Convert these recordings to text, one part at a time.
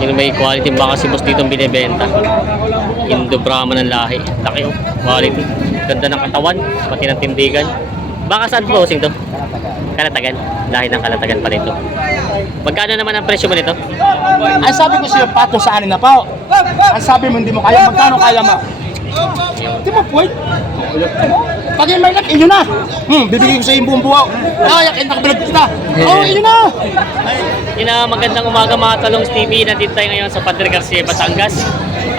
Yung may quality baka si boss dito binibenta. Indo Brahman ng lahi. Laki oh, quality. Ganda ng katawan, pati ng tindigan. Baka saan bossing to? Kalatagan. Lahi ng Kalatagan pa nito. Magkano naman ang presyo mo nito? Ang sabi ko sa'yo, pato sa anin na pa. Ang sabi mo hindi mo kaya, magkano kaya mo? Hindi mo pwede. Pag yung may inyo na. Bibigay ko sa yung buong buhaw. Ay, yakin nakabilag kita. Oo, inyo na. Magandang umaga mga Talongs TV. Nandito tayo ngayon sa Padre Garcia, Batangas.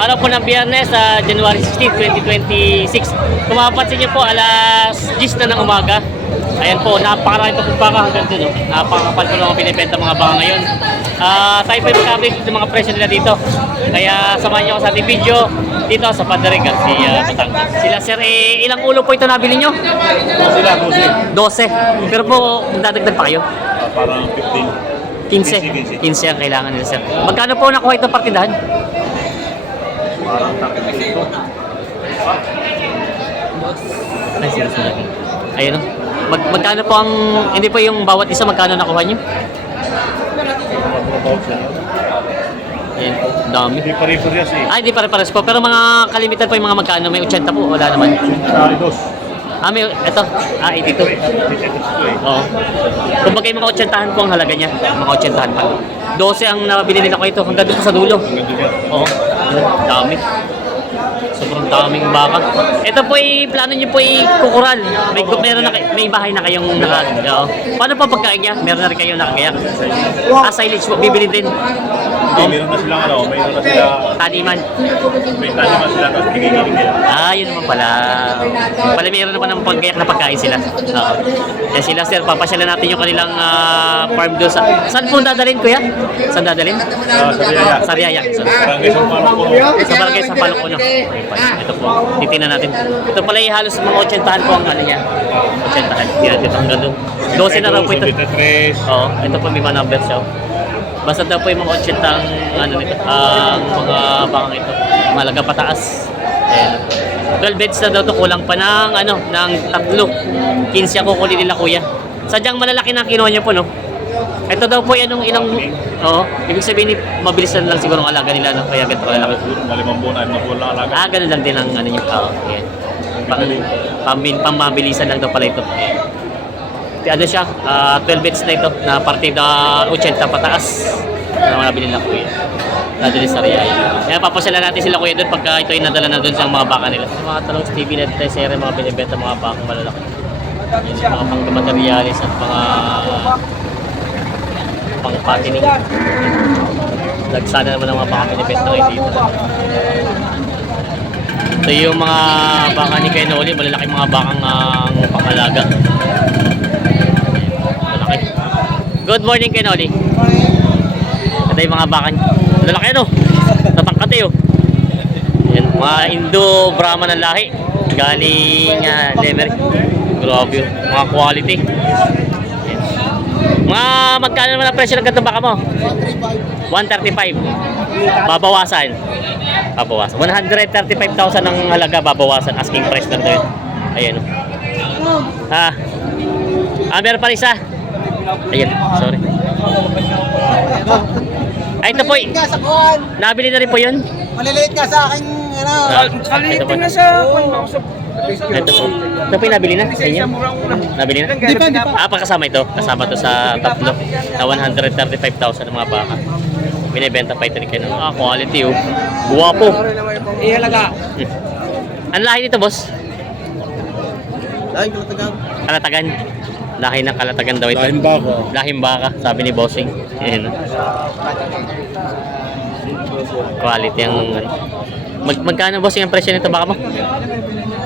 Araw po ng Biyernes, January 16, 2026. Kung mapapansin niyo po, alas 10 na ng umaga. Ayan po, napakarami pa po baka hanggang dun. Napakapal po lang ang pinipenta mga baka ngayon. Tayo po yung mag-update ng mga presyo nila dito. Kaya samahan niyo ako sa ating video dito sa Padre Garcia, Batangas. Sila sir, ilang ulo po ito nabili nyo? Sila, 12. Pero po, dadagdag pa kayo? parang 15. 15. 15 ang kailangan nila sir. Magkano po nakuha itong partidahan? Parang 35. Ay, sinasabi. Ayun o. Magkano po ang, hindi po yung bawat isa, magkano nakuha nyo? Ayan po, dami. Hindi pare-parehas eh. Ay, hindi pare-pares po. Pero mga kalimitan po yung mga magkano. May 80 po, wala naman. Dos. May, ito. 82. Oo. Kumbaga yung mga 80 po ang halaga niya. Mga 80 pa. 12 ang nabili nila ko ito. Hanggang dito sa dulo. Oo. Dami. Sobrang daming baka. Ito po plano niyo po kukural. Meron na may bahay na kayong nakagayak. Paano pa pagkain niya? Meron na rin kayong nakagayak. Silage po, bibili din. Meron na silang mayroon na sila. Taniman. May taniman sila tapos kikikinig nila. Yun naman pala. Pala meron naman ng paggayak na pagkain sila. Oo. Yan sila sir, papasyalan natin yung kanilang farm doon sa... Saan po dadalhin kuya? Saan dadalhin? Sa Riyaya. Sa Riyaya. Barangay San Pablo. Sa barangay sa Palocono. Ito po, titingnan natin. Ito pala yung halos mga 80 po ang ano niya. 80. Yan, ito hanggang doon. 12 na raw po ito. Oo, ito po may mga number siya. Basta daw po yung mga 80 ang ano nito, ang mga bakang ito. Malaga pataas. Ayan. 12 beds na daw to, kulang pa ng ano, ng 3. 15 ako kunin nila kuya. Sadyang malalaki na kinuha niyo po no. Ito daw po yan yung ilang, ibig sabihin mabilis na lang siguro ang alaga nila no, kaya ganito kalaki. Malimang buwan, 5 buwan lang alaga. Ganun lang din ang ano niyo. Ayan. Pamabilisan lang daw pala ito. Ayan. Ano siya, 12 beds na ito, na partida 80 pataas. Na mga nabili na kuya. Nadali sa Riyaya. Kaya papasyalan natin sila kuya doon pagka ito ay nadala na doon sa mga baka nila. Sa mga Talongs TV na dito sere mga binibenta mga bakang malalaki. Yung mga pang-materialis at mga pang-patining. Nagsana naman ang mga baka binibenta ngayon dito. Ito yung mga baka ni Kenoli, malalaking mga bakang pangalaga. Malaki. Good morning Kenoli. Ito yung mga baka. Lalaki ano? Tatangkate oh. Yan, mga Indo Brahman ng lahi. Galing Lemerick. Grabe yun. Mga quality. Yan. Mga magkano naman ang presyo ng gantong baka mo? 135. Babawasan. 135,000 ang halaga, babawasan. Asking price lang doon. Ayan o. Meron pa rin isa. Ayan, sorry. Ito po. Nabili na rin po yun. Maliliit ka sa akin, ano. Kaliitin na sa ito po. Ito po yung nabili na sa inyo? Nabili na? Pakasama ito. Kasama to sa tatlo. Na 135,000 ng mga baka. Binibenta pa ito ni Ken. Quality oh. Guwapo. Ihalaga. Ang lahi nito boss? Lahing Kalatagan. Kalatagan. Lahi ng Kalatagan daw ito. Lahing baka. Sabi ni Bossing. Ayan. Quality ang... Magkano bossing ang presyo nito baka mo?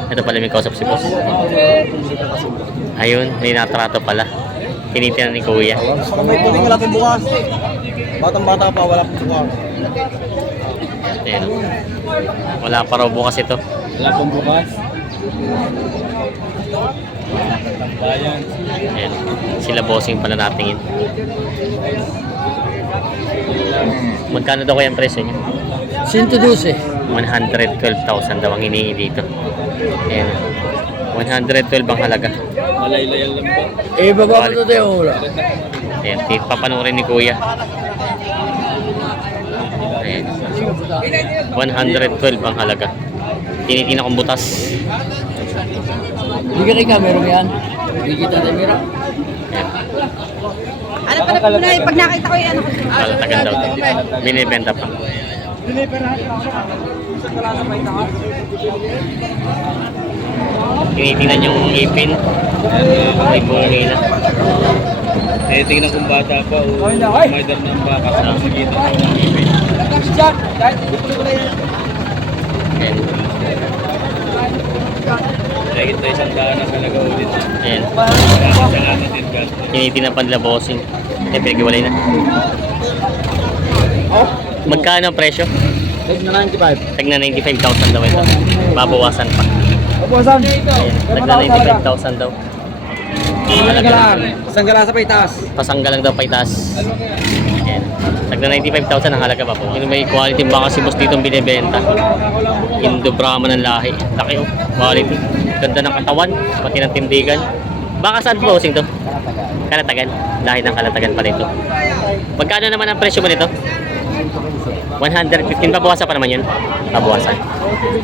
Ito pala may kausap si boss. Ayun, may natrato pala. Tinitinan ni kuya. May puting wala pong bukas. Batang-bata pa, wala pong bukas. Ayan. Wala pa raw bukas ito. Wala pong bukas. Ayan. Sila bossing pala natingin. Magkano daw kaya ang presyo niya? 112. 112,000 daw ang hinihingi dito. Ayan. 112 ang halaga. Malaylayan lang ba? Baba mo ito tayo wala. Ayan, papanurin ni kuya. 112 ang halaga. Tinitingnan kong butas. Bigyan ka, meron yan. Bigyan kita rin, meron. Ano pala po na pag nakita ko yan ako. Kalatagan daw. Binibenta pa. Tinitingnan yung ipin. May bungi na. Tingnan kung bata pa o mother ng baka sa makikita ko ng ipin. Ayan. Dahil ito isang daan ang halaga ulit. Ayan. Salamat din ka. Tinitingnan pa nila bossing. Eh, pinag-iwalay na. Magkano ang presyo? Take na 95. Tag na 95,000 daw ito. Babawasan pa. Opo, Sam. Ayan. Tag na 95,000 daw. Isang galasa pa itaas. Pasanggalang daw pa itaas. Ayan. Tag na 95,000 ang halaga pa po. Yung may quality baka si boss dito binibenta. Indo Brahman ng lahi. Laki oh. Quality. Ganda ng katawan. Pati ng tindigan. Baka saan po bossing to? Kalatagan. Lahi ng kalatagan pa rito. Magkano naman ang presyo mo nito? 115. Babawasan pa naman yun. Babawasan.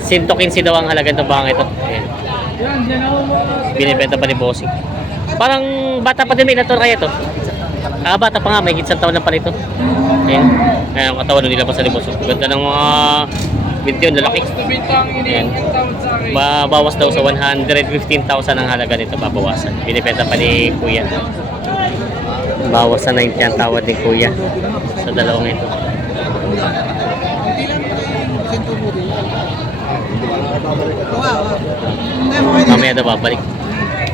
115 daw ang halaga ng baka ito. Ayan. Binibenta pa ni bossing. Parang bata pa din, may ilan taon kaya ito? Bata pa nga, may higit sa taon na pala ito. Ayan. Ayan ang katawan nila pa sa libos. Ganda ng mga binti yun, lalaki. Ayan. Babawas daw sa 115,000 ang halaga nito, babawasan. Binibenta pa ni Kuya. Bawas sa 90 ang tawad ni Kuya sa dalawang ito. Mamaya daw babalik.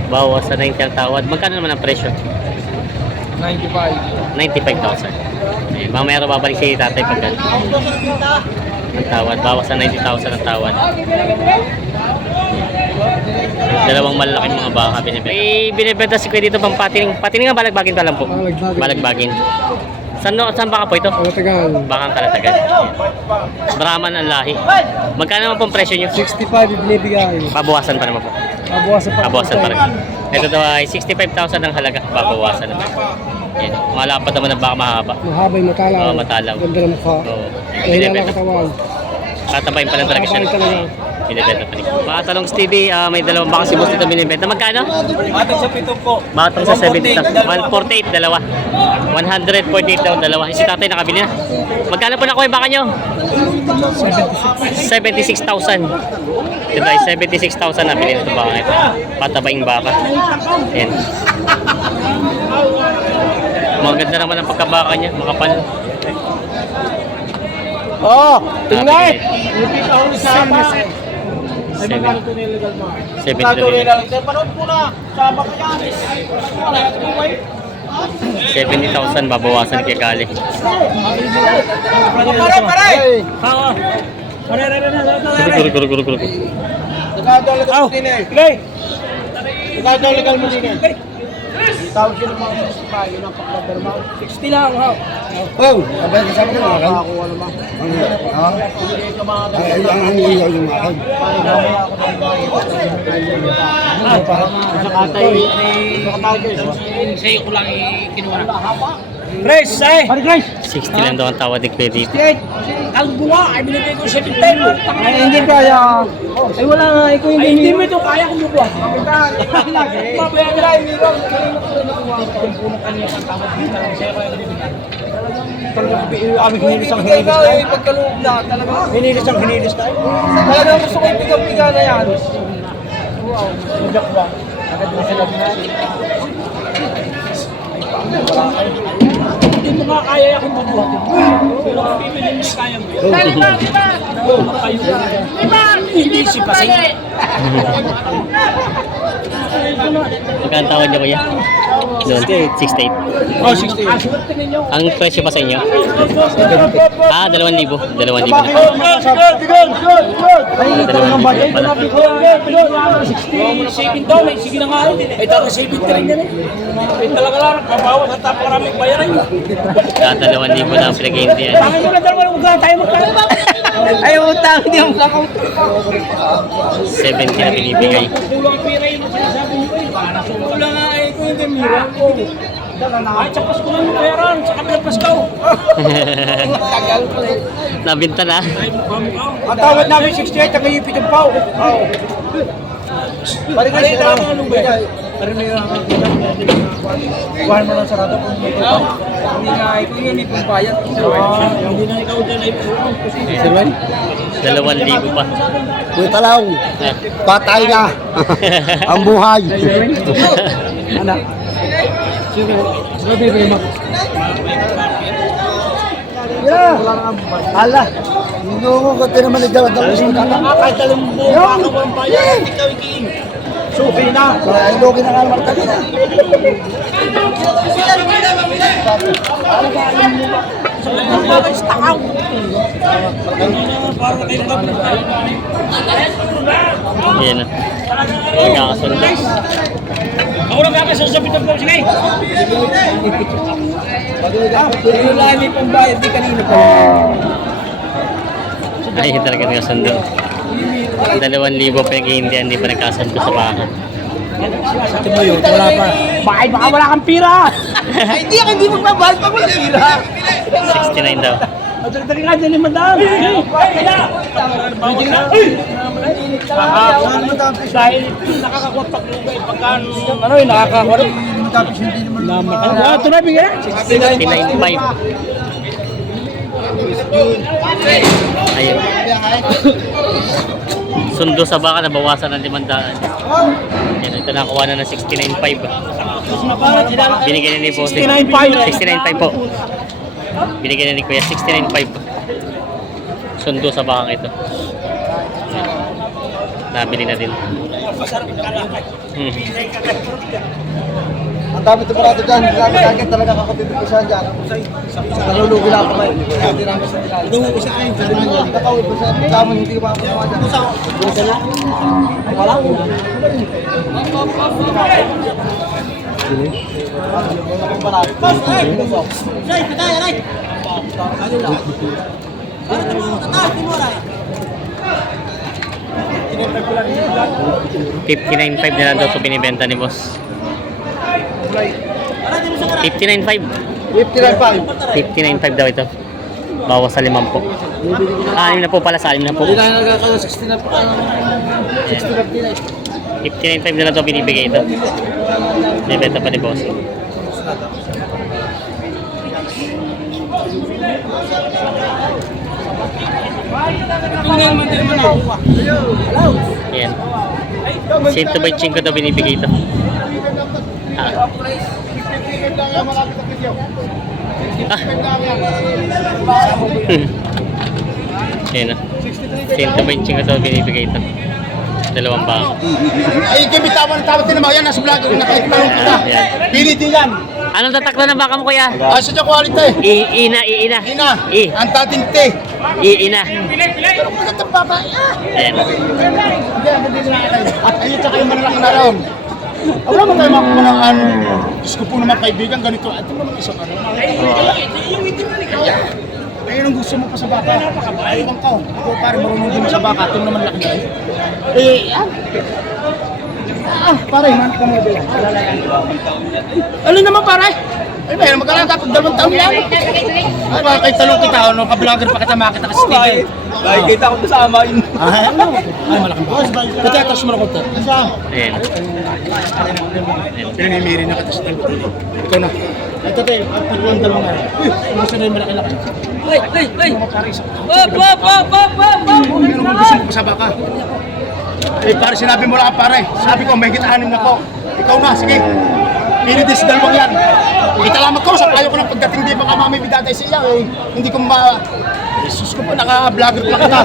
Bawas sa 90 ang tawad. Magkano naman ang presyo? 95,000. Eh, mamaya daw babalik si tatay pag ang tawad. Bawas sa 90,000 ang tawad. Dalawang malalaking mga baka binibenta. May binibenta si Kuya dito pang patining. Patining nga balagbagin pa lang po. Balagbagin. Saan baka po ito? Kalatagan. Bakang Kalatagan. Brahman ang lahi. Magkano naman pong presyo nyo? 65 ibinibigay. Pabawasan pa naman po. Pabawasan pa rin. Ito daw ay 65,000 ang halaga. Pabawasan naman. Yan. Malapad naman ang baka mahaba. Mahaba yung matalaw. Oo, matalaw. Ganda ng mukha. Oo. Mahina lang Binibenta. katawan. Tatabayin pa lang talaga siya. Tatabayin talaga. Binibenta pa rin. Mga talong Stevie, may dalawang baka si boss dito binibenta. Magkano? Batang sa pitong po. Batang sa 70,000. 148, dalawa. 148 daw, dalawa. Si tatay nakabili na. Magkano po nakuha yung baka nyo? 76,000. Ito ay 76,000 nabili nito baka ito. Patabaying baka. Ayan. Maganda naman ang pagkabaka niya. Makapal. Oh, tingnan. Ay, magkano ito niligal mo? 70,000. Panood po na. Sama ka yan. 70,000 babawasan kay Kali. Guru. Legal mo din eh. Tawag sila mga municipal, yun ang pagkadarma. 60 lang, ha? Oh, sabay kasama ka naman. Nakakuha naman. Ha? Ay, ang hangiyaw yung akin. Sa katay, sa'yo ko lang kinuha. Grace, eh! Pari Grace! 60 lang daw ang tawad ni Kuya dito. Ang buwa ay binigay ko sa Nintendo. Ay, hindi kaya. Ay, wala nga. Ikaw Ay, hindi mo ito kaya kung buwa. Mabayaran. Aming hinilis ang hinilis tayo. Pagkaloob na, talaga. Hinilis ang hinilis tayo. Talaga gusto ko yung piga-piga na yan. Wow. Majak ba? Agad na sila natin. Hindi mo nga kaya akong bubuhatin. Pero kung pipili mo kaya mo. Hindi si Pasay. Magkano tawad niya Kuya? Doon, 68. Oh, 60. Ang presyo pa sa inyo? 2,000. 2,000. Ay, ito ng budget. Pala. 67 daw, may sige na nga yun. Ay, talaga 70 rin yan eh. Ay, talaga lang, mabawas at maraming bayaran yun. 2,000 na ang pinag-iinti yan. Bakit mo na dalawa, huwag lang tayo magkano. Ay, utang. Hindi mo lang 70 na binibigay. Kulang ang pira yun, sinasabi mo eh. Kulang nga eh, kung hindi mira ko. Ay, sa Pasko lang yung bayaran. Sa kabilang Pasko. Nabinta na. Ang tawad namin 68, ang kayo 7 pao. Oo. Balik na siya lang ang lubay. Buwan mo lang sarado kung may ito. Hindi nga, ikaw yun itong bayad. Hindi na ikaw dyan ay puro. 2,000 pa. Kuya Talaw, patay na ang buhay. Anak. Sino bibili mo? Ala, hindi ko kati naman nagdala-dala sa mga Kahit alam mo, baka walang bayad. Ikaw ikiin. Suki na. ay logi na nga naman kami na. Yan na. Magkakasundo. Ako lang kakasal sa pitong ko. Sige. Pero lang yung pambayad di kanina pa. Ay, talaga nagkasundo. 2,000 pinag-iindihan, hindi pa nagkasundo sa baka. Ito mo yun, wala pa. Baka wala kang pira. Ay, hindi magbabayad pa wala pira. 69 daw. Dali nga dyan ni madam. Dahil nakakakontak lugay pagka ano yun, nakakakontak. Ito na bigyan. 69.5. Ayun. Sundo sa baka, nabawasan ng 500. Yan, ito nakuha na ng 69.5. Binigyan na ni Boss. 69.5 po. Binigyan na ni Kuya 69.5. Sundo sa bakang ito. Nabili na din. Ang dami temporada dyan, grabe kagad talaga kakatid ko siya dyan. Nalulugi lang ako ngayon. Hindi namin sa nilala. Nalulugi ko siya kayo. Nakawid ko siya. Dami hindi ko makapagawa dyan. Busa na? Wala ko. $59.5 na lang daw ito binibenta ni Boss. 59.5. 59.5 daw ito. Bawas sa 5 po. Anim na po pala sa 6 na po. Hindi na nagkakaroon 60 na po. 59.5 na lang ito binibigay ito. Binibenta pa ni Boss. Yan. 125 daw binibigay ito. Ah. Yan na. 125 daw binibigay ito. 2 ba? Ay, kibitawan ng tawad din naman. Yan, nasa vlog. Nakaitanong kita. Yan. Pili din yan. Anong tataklo ng baka mo, kuya? Ay, sa quality. Ina. Ina. I. Ang tating te. Ina. Pero kung ito baba, Ayan. at ayun sa kayo manalaki na ron. Wala mo tayo mga ano. Diyos ko po naman kaibigan, ganito. Ito naman isang ano. Ayun ang gusto mo pa sa baka. Ayun ka. Ito pare marunong din sa baka. Ito naman laki na rin. Pare, man ka mo din. Ano naman pare? Ay, mayroon magkala dapat 2 taon yan. Ay, baka kayo talong kita. Ano, ka-vlogger pa kita makita kasi Steven. Nakikita ko sa amain. Ay, ano? Ay, malaking boss. Kaya atas mo na konti. Ayan. Pinanimiri na kita sa talong. Ikaw na. Ito tayo, pagpulang dalawang nga. Uy, gusto na yung malaki-laki. Meron mo gusto mo sa baka. Eh, pare, sinabi mo lang pare. Sabi ko, may kita-anim na po. Ikaw na, sige. Pili din sa dalawang yan. Italamat ko, sa ayaw ko ng pagdating di baka mami bidaday siya eh. Hindi ko Jesus ko po, naka-vlogger pa kita.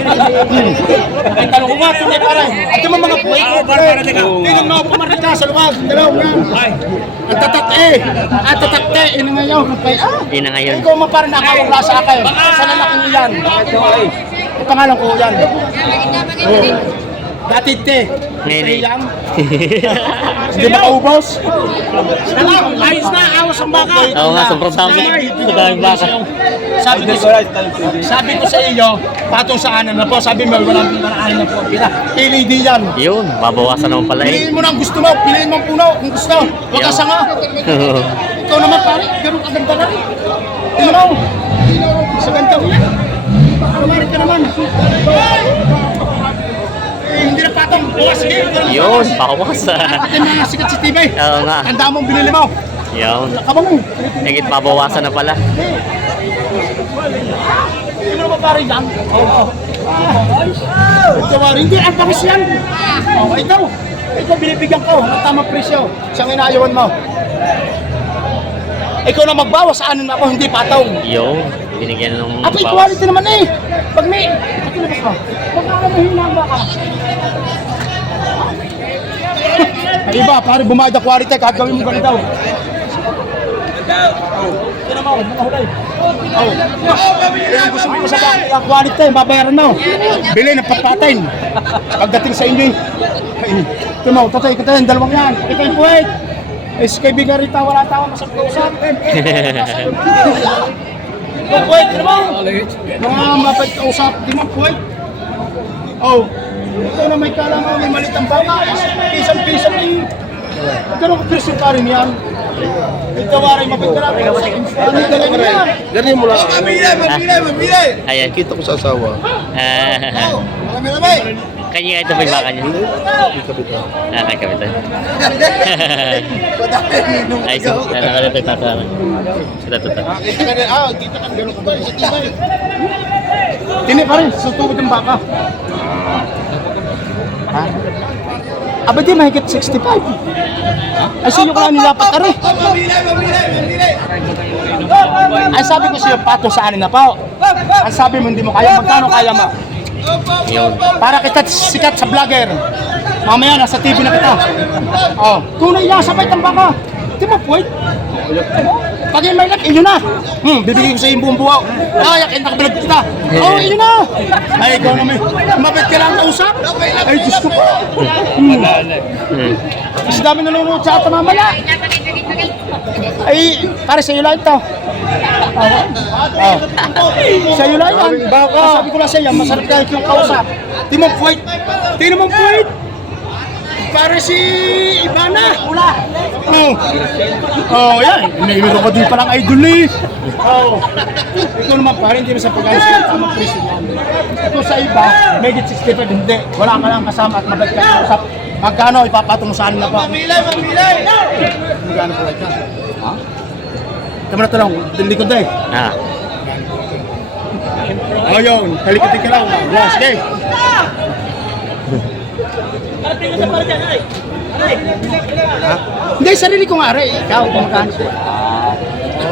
Ay, tanong ko nga, tunay pare. At yung mga puwit ko, pare. Tingnan mo, pumarita sa luwag. Dalawang yan. Ang tatak-e. Ang tatak-e. Ino ngayon. Yun na ngayon. Ikaw mo pare nakawala sa akin. Sa lalaking yan. Ang pangalan ko yan. Dati te. Ngayon eh. Yan. Hindi ba kaubos? Ayos na, awas ang baka. Oo nga, sobrang dami. Sobrang baka. Sabi ko sa iyo, patong sa anan na po. Sabi mo, walang anan na po. Pili di yan. Yun, babawasan naman pala eh. Piliin mo na ang gusto mo. Piliin mo ang puno kung gusto. Huwag ka sanga. ikaw naman pare, ganun kaganda na rin. Tingnan mo. Sa ganda mo yan. Kumarin ka naman. Hindi na patong. Bukas, sige. Yun, pakuwas. Pati mga sikat si TV. Oo nga. Tanda mong binili mo. Yun. Kabang mo. Higit mabawasan na pala. Hindi mo ba pare yan? Oo. Ito pare, hindi. Ang pamis yan. Oo, ikaw. Ikaw binibigyan ko ng tamang presyo. Siyang inaayawan mo. Ikaw na magbawas sa anin ako, hindi patong. Yun. Binigyan ng Apo, equality naman eh. Pag may... Ito na ba? Pag mahina ba ka? Ay iba, pare bumayad ang quality kahit gawin mo ganito. Ito naman, huwag mo kahulay. Gusto mo sa ang quality, babayaran mo. Bili ng papatayin. Pagdating sa inyo, ito mo, tatay ko tayo, dalawang yan. Ito yung puwet. Es kaibigan rita, wala tawa masag-usap. Puwet, ito mo. Mga mapag kausap, di mo puwet. Oh, ito na may kalaman, may malitang baka. Pisang-pisang yung... Pero kung presyo pa rin yan. Ito waray mapagkarami. Ano yung galing yan? Ganyan mo lang. Mabili! Ayan. Kita ko sa asawa. Kanya ito pa yung baka niya. Kay kapitan. Ay, so, nakalito yung tatawa. Sila tuta. Kita ka gano'n ka ba? Sa tibay. Tini pa rin, susugod ng baka. Ha? Aba di, mahigit 65. Ay, sino ko lang nilapat ka rin? Ay, sabi ko sa'yo, pato sa anin na pa. Ang sabi mo, hindi mo kaya. Magkano kaya mo? Yun. Para kita sikat sa vlogger. Mamaya, nasa TV na kita. Oh, tunay na, sabay ng baka. Di mo, puwet. Pag may lag, inyo na. Bibigay ko sa yung buong buwaw. Ay, yakin nakabalag kita. Oh, inyo na. Ay, ikaw naman. Mabait ka lang kausap. Ay, Diyos ko po. Kasi dami nanonood sa ato mamaya. Ay, para sa'yo lang ito. Oh. Sa'yo lang yan. Sabi ko lang sa'yo, masarap kahit yung kausap. Di mo puwet. Di naman puwet. Para si Ivana. Wala. Oh, yan. Meron ka din palang idol eh. Oh. Ito naman pa rin, hindi na sa pag-alis ng tamang presyo yan. Ito sa iba, may 65 hindi. Wala ka lang kasama at mabait ka sa usap. Magkano ipapatong mo saan na pa? Magkano po ito? Ha? Tama na ito lang, likod na eh. Oh, yun. Talikod ka lang. Yes, okay. Ha? Hindi, sarili ko nga rin. Ikaw, kumakain siya.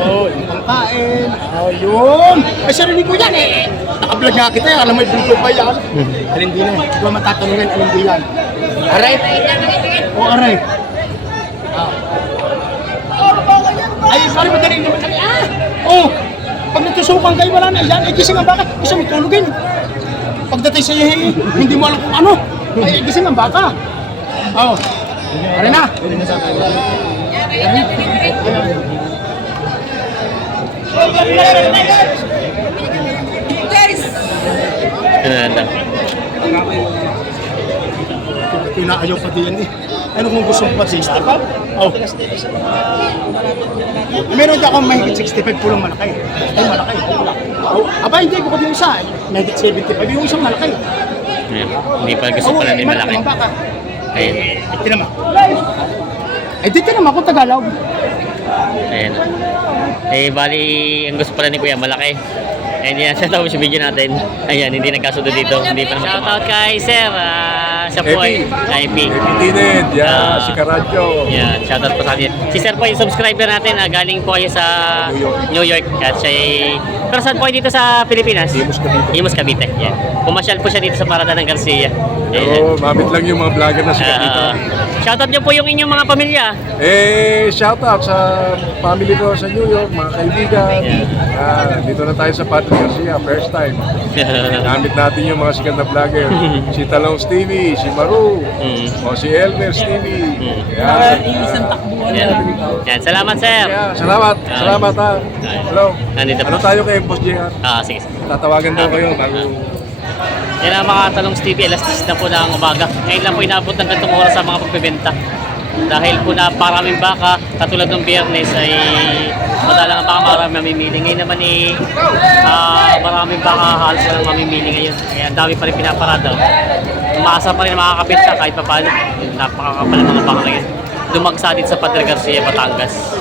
Oh, yung pangkain. Oh, yun. Ay, sarili ko yan eh. Nakablog nga kita, alam mo yung video pa yan. Alin din eh. Di ba matatanungin, alin din yan. Aray? O, aray. Ay, sorry, magaling naman kami. Oh, pag natusukan kayo, wala na yan. Ay, gising ang baka. Gusto mo tulugin. Pagdating sa iyo, hindi mo alam kung ano. Ay, gising ang baka. Oh, aray na. Pinaayaw pa din yan eh. Ano kung gusto mo pa 65? Oh. Meron di akong mahigit 65 pulang malaki. Ay, malaki. Oh. Aba, hindi ko yung isa. Mahigit 75. Yung isang malaki. Hindi pa gusto pala ni malaki. Ayun. Ito naman. Ay, dito naman kung Tagalog. Ayun. Eh, bali, ang gusto pala ni Kuya, malaki. Eh, hindi na siya tapos yung video natin. Ayan, hindi nagkasundo dito. Hindi pa naman. Shoutout kay Sir. Siya po ay IP. Tinid, yan, si Karadyo. Yan, shoutout po sa kanya. Si Sir po yung subscriber natin. Galing po kayo sa New York. At siya ay... Pero saan po kayo dito sa Pilipinas? Imus Cavite. Yan. Pumasyal po siya dito sa Parada ng Garcia. Oo, mabit lang yung mga vlogger na sikat dito. Shoutout niyo po yung inyong mga pamilya. Shoutout sa family ko sa New York, mga kaibigan. Dito na tayo sa Padre Garcia, first time. Namit natin yung mga sikat na vlogger. Si Talongs TV, si Maru, o si Elmer TV. Yan, salamat sir. Yeah, salamat. Salamat ha. Hello. Nandito Ano po. tayo kay Boss JR? Sige. Tatawagan daw kayo bago... Yan ang mga Talongs TV, alas 10 na po ng umaga. Ngayon lang po inaabot ng gantong oras sa mga pagbebenta. Dahil po na paraming baka, katulad ng Biyernes ay madalang ang baka maraming mamimili. Ngayon naman maraming baka halos walang mamimili ngayon. Kaya ang dami pa rin pinaparada. Umaasa pa rin makakapit ka kahit pa paano. Napakakapal ng mga baka ngayon. Dumagsa din sa Padre Garcia, Batangas.